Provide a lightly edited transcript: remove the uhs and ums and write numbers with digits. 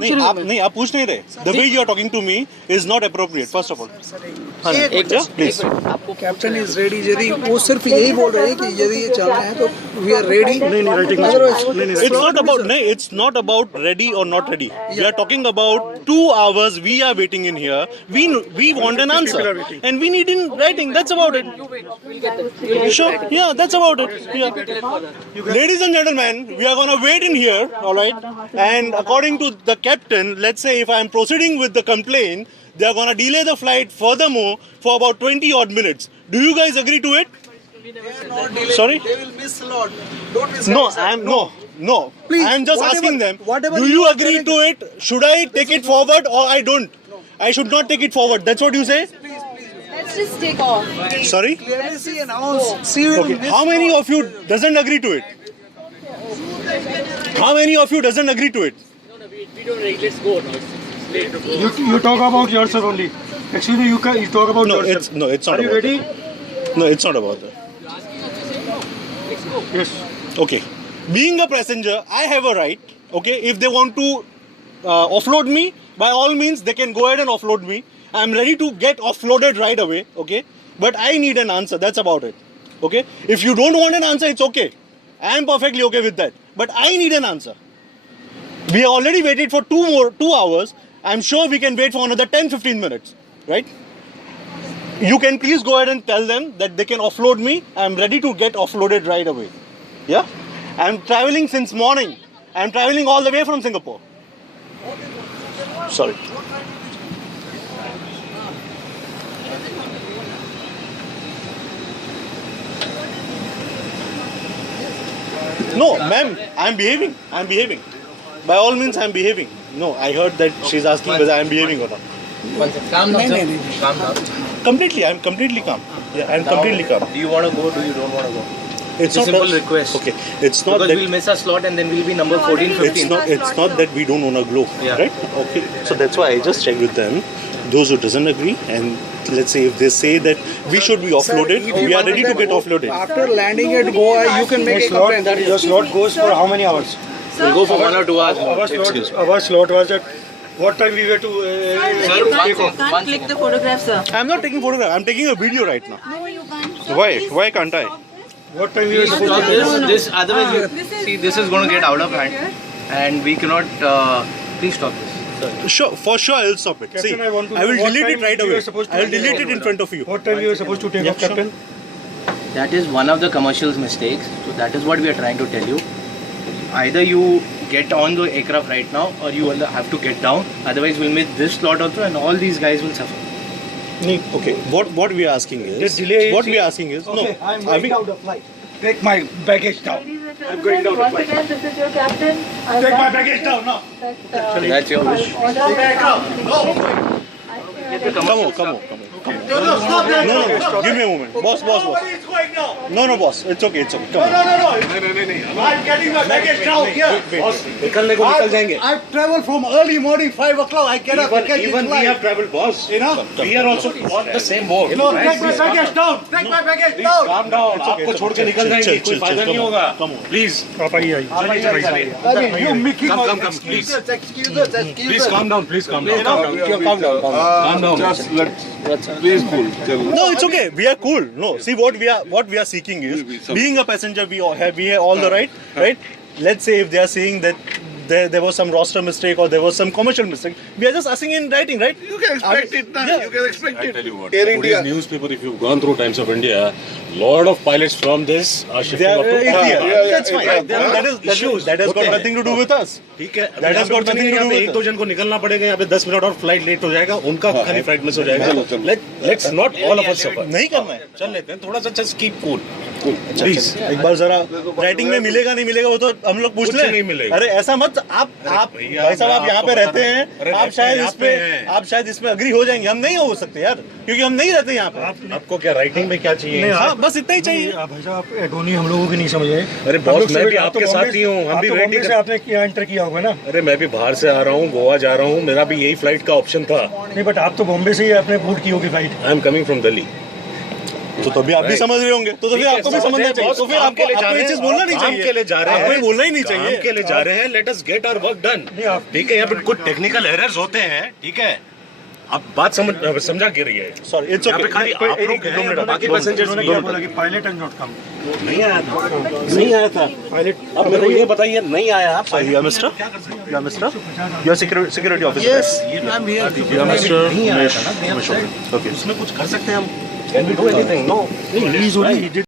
नहीं आप पूछ नहीं रहे. The way you are talking to me is not appropriate. First of all. Please. Captain is ready. यदि वो सिर्फ यही बोल रहे हैं कि यदि ये चलना है तो we are ready. It's not about ready or not ready. We are talking about 2 hours we are waiting in here. We want an answer and we need in writing. That's about it. Sure. Yeah, that's about it. Yeah. Ladies and gentlemen, we are gonna wait in here. All right. And according to the captain, let's say if I am proceeding with the complaint, they are gonna delay the flight furthermore for about 20 odd minutes. Do you guys agree to it? Sorry? They will miss a lot. Don't miss. No. Please, I am just whatever- asking them. whatever Do you you are agree telling- to it? Should I take it forward or I don't? I should not take it forward. That's what you say? Let's just take off. Sorry? Clearly see announce. See you Okay. will miss. How many of you doesn't agree to it? How many of you doesn't agree to it? You talk about yourself only. Actually, you talk about No, yourself. it's not Are you about ready? that. No, it's not about that. Yes. Okay. Being a passenger, I have a right. Okay. If they want to offload me, by all means, they can go ahead and offload me. I'm ready to get offloaded right away. Okay. But I need an answer. That's about it. Okay. If you don't want an answer, it's okay. I am perfectly okay with that. But I need an answer. We already waited for 2 hours. I'm sure we can wait for another 10-15 minutes. Right? You can please go ahead and tell them that they can offload me. I'm ready to get offloaded right away. Yeah? I'm traveling since morning. I'm traveling all the way from Singapore. Sorry. No, ma'am, I'm behaving. By all means, I'm behaving. No, I heard that she's asking whether I'm behaving or not. Calm down, sir. No. Calm down. Completely, I'm completely calm. Yeah, I'm completely calm. Do you want to go? Do you don't want to go? It's a not simple that- request. Okay, it's not Because that. we'll miss our slot and then we'll be number 14, 15. It's not that we don't want to glow, Yeah. right? Okay, so that's why I just checked with them. Those who doesn't agree, and let's say if they say that we should be offloaded, Sir, if you we are want ready to that get offloaded. After landing at Goa, you can make a complaint. Your slot goes for how many hours? We'll go for 1 or 2 hours. Our slot was at what time we were to take off? Can't click the photograph, sir. I'm not taking photograph. I'm taking a video right now. No, you can't. Why? Why can't I? What time we were supposed Stop to this. Otherwise, this is going to get out of hand. And we cannot... please stop this. Sure, for sure I'll stop it. Captain, See, I want to I know will what delete time it right we were away. supposed to I will take delete off. it in front of you. What time we were supposed to take Yeah, off, sure. Captain? That is one of the commercial's mistakes. So that is what we are trying to tell you. Either you get on the aircraft right now or you will have to get down. Otherwise, we'll miss this slot also and all these guys will suffer. Okay, what we are asking is, The delay what is- we are asking is, no, I'm are going we- down the flight. Take my baggage down. I'm going down the flight. Again, this is your captain. Take my baggage down now. That's your wish. Come on. No, give me a moment. Boss. No, boss. It's okay. Come on. I'm getting my baggage down here. निकलने को निकल जाएंगे. I've traveled from early morning, 5 o'clock. I get up to catch this flight. traveled, boss. You know? We are also on the same boat. No, take my baggage down. Take my baggage down. Calm down. आपको छोड़ के निकल जाएंगे. कोई फायदा नहीं होगा. Come on. Please. You Mickey Mouse. Come, please. Excuse us. Please calm down. Calm down. Just let's please cool. No, it's okay. We are cool. No, see what we are seeking is being a passenger. We have all the right? Let's say if they are saying that there was some roster mistake or there was some commercial mistake, we are just asking in writing, right? You can expect it, na? Yeah. You can expect I it. tell you what, Air today's India. newspaper, if you've gone through Times of India, lot of pilots from this are They shifting are up to India. That's fine. yeah. That has got nothing to do with us. ठीक है. That has got nothing to do with एक दो जन को निकलना पड़ेगा. यहाँ पे 10 मिनट और फ्लाइट लेट हो जाएगा. उनका खाली फ्लाइट मिस हो जाएगा. Let's not all of us suffer. नहीं करना है. चल लेते हैं. थोड़ा सा just keep cool. प्लीज एक बार जरा राइटिंग में मिलेगा नहीं मिलेगा वो तो हम लोग पूछ कुछ ले. नहीं मिलेगा. अरे ऐसा मत आप भैया, भाई साहब आप यहाँ पे रहते हैं. अरे आप शायद यहाँ इस पे हैं. पे आप शायद इसमें अग्री हो जाएंगे. हम नहीं हो सकते यार क्योंकि हम नहीं रहते यहाँ पे. आपको क्या राइटिंग में क्या चाहिए? हाँ बस इतना ही चाहिए. भाई साहब एडोनी हम लोगों की नहीं समझ रहे. अरे बॉस मैं भी आपके साथ ही हूँ. हम भी बॉम्बे रेडी. से आपने किया एंटर किया होगा ना. अरे मैं भी बाहर से आ रहा हूँ. गोवा जा रहा हूँ. मेरा भी यही फ्लाइट का ऑप्शन था. नहीं बट आप तो बॉम्बे से ही आपने बूट की होगी flight. I am coming from Delhi. तो तभी आप भी समझ रहे होंगे, तो फिर आपको भी समझना चाहिए, तो फिर आपको ये चीज बोलना नहीं चाहिए, के लिए जा रहे हैं, आपको ये बोलना ही नहीं काम चाहिए के लिए जा रहे हैं, let us get our work done. ठीक है, यहाँ पे कुछ टेक्निकल एरर्स होते हैं, ठीक है, आप बात समझा के रही है। सॉरी, इट्स यहाँ पे ओके। खाली आप लोग हैं, बाकी पैसेंजर्स उन्होंने क्या बोला कि पायलट हैज नॉट कम। नहीं आया था, नहीं आया था पायलट। अब मेरे को ये बताइए, नहीं आया आप या मिस्टर, या mister, you are security officer. Yes I am here या मिस्टर नहीं आया था ना, ओके, उसमें कुछ कर सकते हैं हम? Can we do anything? No, नहीं, he is only, he did